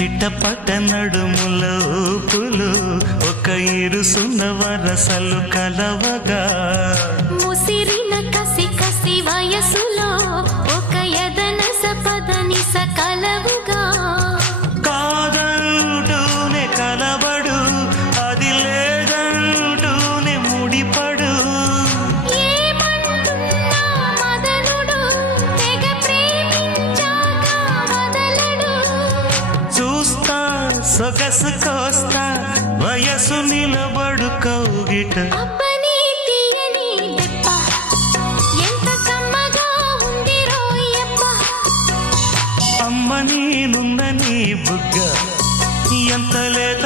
చిట్టపట్ట నడుముల ఊపులు ఒక ఇరుసున్న వరసలు కలవగా ముసిరిన కసి కసి వయసులో ఒక యదన సపదని సకలవుగా కాదంటూనే కలబడు అది లేదంటూనే ముడిపడు ఏమంటున్నా మదనుడు తెగ ప్రేమించాక వదలడు చూస్తా సొగసు కోస్తా వయసు నిలబడు కౌగిట అబ్బని తీయని దెబ్బ ఎంత కమ్మగా ఉంది రోయప్ప అమ్మ నేనున్న నీ బుగ్గ ఎంత లేత